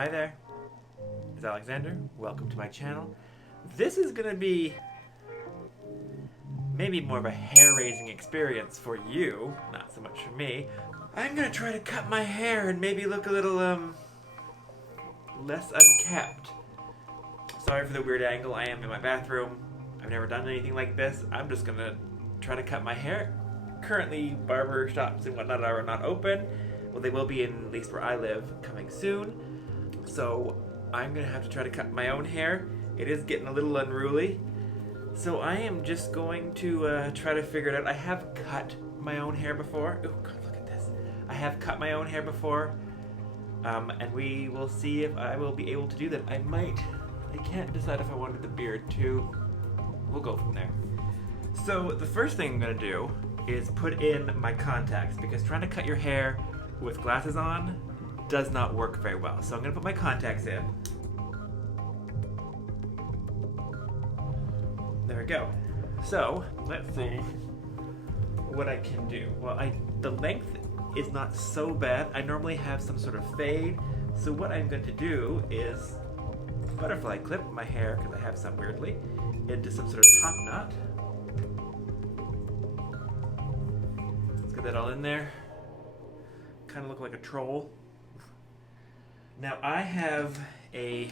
Hi there, it's Alexander. Welcome to my channel. This is gonna be maybe more of a hair-raising experience for you, not so much for me. I'm gonna try to cut my hair and maybe look a little, less unkept. Sorry for the weird angle, I am in my bathroom. I've never done anything like this. I'm just gonna try to cut my hair. Currently, barber shops and whatnot are not open. Well, they will be in, at least where I live, coming soon. So I'm gonna have to try to cut my own hair. It is getting a little unruly. So I am just going to try to figure it out. I have cut my own hair before. Oh God, look at this. I have cut my own hair before. And we will see if I will be able to do that. I can't decide if I wanted the beard too. We'll go from there. So the first thing I'm gonna do is put in my contacts, because trying to cut your hair with glasses on does not work very well. So I'm gonna put my contacts in. There we go. So let's see what I can do. Well, the length is not so bad. I normally have some sort of fade. So what I'm going to do is butterfly clip my hair, because I have some weirdly, into some sort of top knot. Let's get that all in there. Kind of look like a troll. Now I have a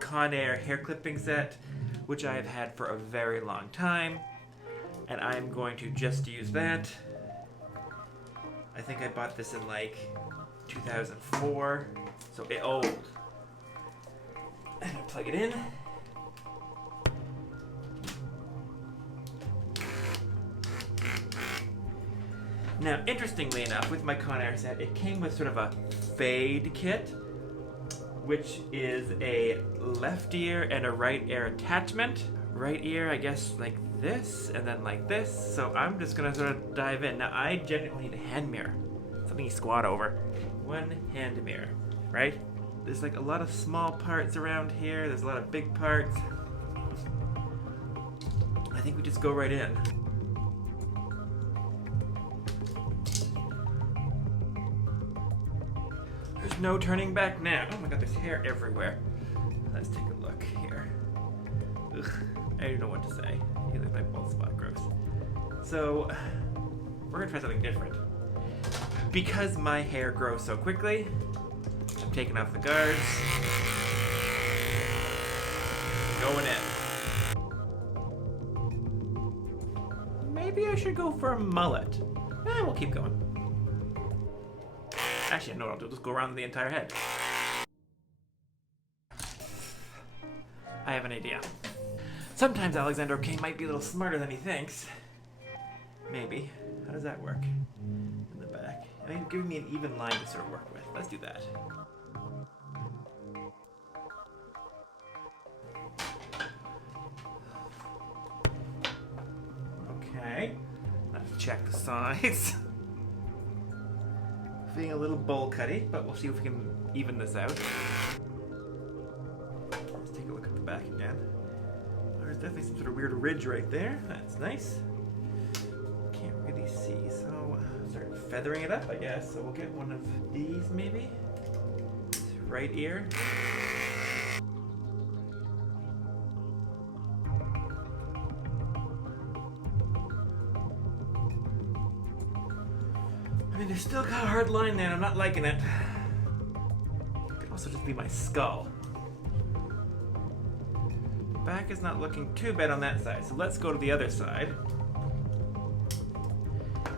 Conair hair clipping set, which I have had for a very long time, and I'm going to just use that. I think I bought this in like 2004, so it's old. And I plug it in. Now, interestingly enough, with my Conair set, it came with sort of a fade kit, which is a left ear and a right ear attachment. Right ear, I guess, like this, and then like this. So I'm just gonna sort of dive in. Now, I genuinely need a hand mirror. Something you squat over. One hand mirror, right? There's like a lot of small parts around here. There's a lot of big parts. I think we just go right in. There's no turning back now. Oh my God, there's hair everywhere. Let's take a look here. Ugh, I don't know what to say. You look like my bald spot, gross. So, we're gonna try something different. Because my hair grows so quickly, I'm taking off the guards. Going in. Maybe I should go for a mullet. We'll keep going. Actually, I know what I'll do. Just go around the entire head. I have an idea. Sometimes Alexander O'Kane might be a little smarter than he thinks. Maybe. How does that work? In the back. I mean, give me an even line to sort of work with. Let's do that. Okay. Let's check the size. Being a little bowl cutty, but we'll see if we can even this out. Let's take a look at the back again. There's definitely some sort of weird ridge right there. That's nice. Can't really see, so start feathering it up, I guess. So we'll get one of these maybe. Right ear. I mean, there's still got a hard line there, and I'm not liking it. It could also just be my skull. Back is not looking too bad on that side, so let's go to the other side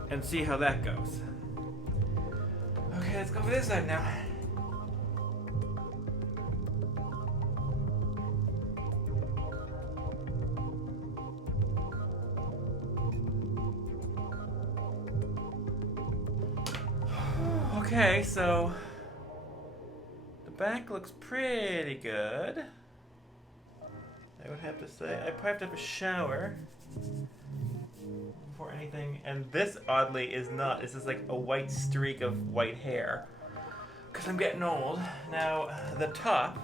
and see how that goes. Okay, let's go for this side now. Okay, so the back looks pretty good, I would have to say. I probably have to have a shower before anything. And this, oddly, is not. This is like a white streak of white hair, because I'm getting old. Now, the top,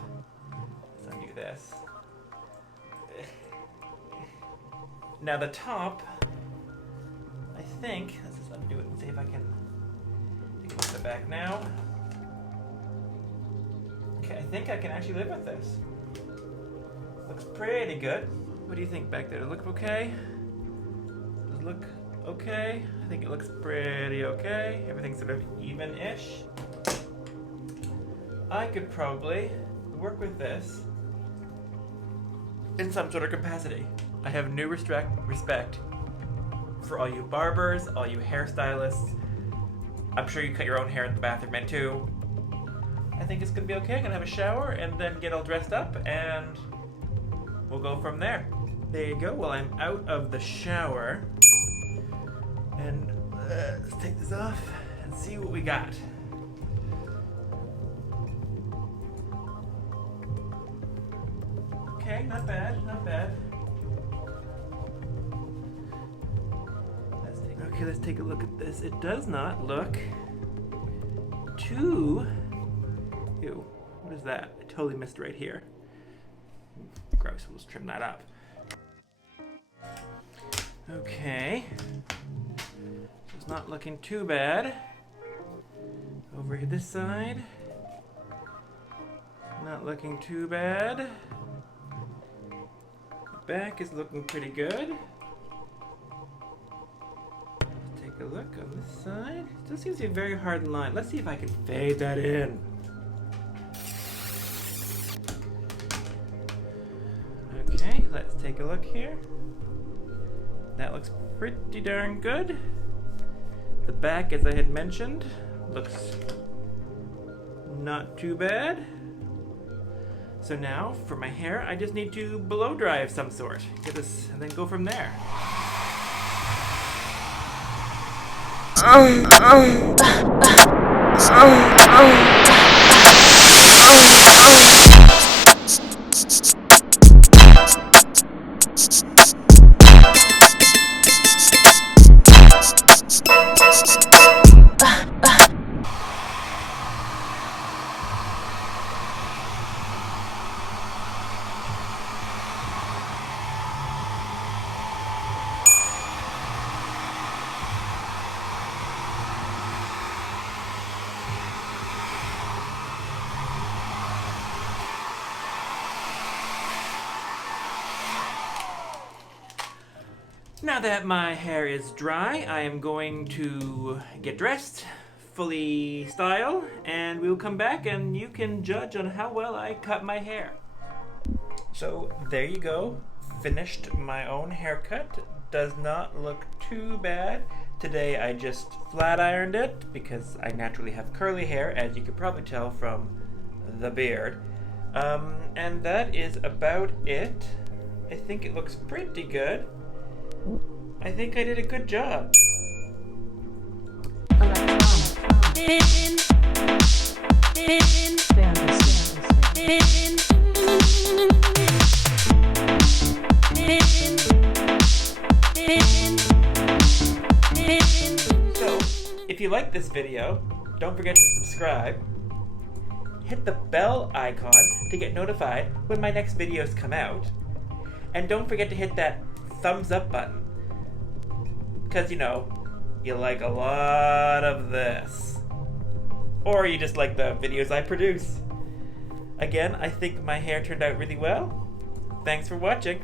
let's undo this. Now, the top, I think, let's just undo it and see if I can take a look at the back now. I think I can actually live with this. Looks pretty good. What do you think back there? Does it look okay? Does it look okay? I think it looks pretty okay. Everything's sort of even-ish. I could probably work with this in some sort of capacity. I have new respect for all you barbers, all you hairstylists. I'm sure you cut your own hair in the bathroom and too. I think it's gonna be okay. I'm gonna have a shower and then get all dressed up and we'll go from there. There you go. Well, I'm out of the shower. And let's take this off and see what we got. Okay, not bad, not bad. Let's take a look at this. It does not look too... Ew, what is that? I totally missed right here. Gross, we'll just trim that up. Okay. It's not looking too bad. Over here this side. Not looking too bad. Back is looking pretty good. Take a look on this side. Still seems to be a very hard line. Let's see if I can fade that in. Okay, let's take a look here. That looks pretty darn good. The back, as I had mentioned, looks not too bad. So now, for my hair, I just need to blow dry of some sort. Get this, and then go from there. Now that my hair is dry, I am going to get dressed, fully style, and we'll come back and you can judge on how well I cut my hair. So there you go, finished my own haircut. Does not look too bad. Today I just flat ironed it because I naturally have curly hair, as you could probably tell from the beard. And that is about it. I think it looks pretty good. I think I did a good job. So, if you like this video, don't forget to subscribe. Hit the bell icon to get notified when my next videos come out. And don't forget to hit that thumbs up button, because you know, you like a lot of this, or you just like the videos I produce. Again, I think my hair turned out really well. Thanks for watching.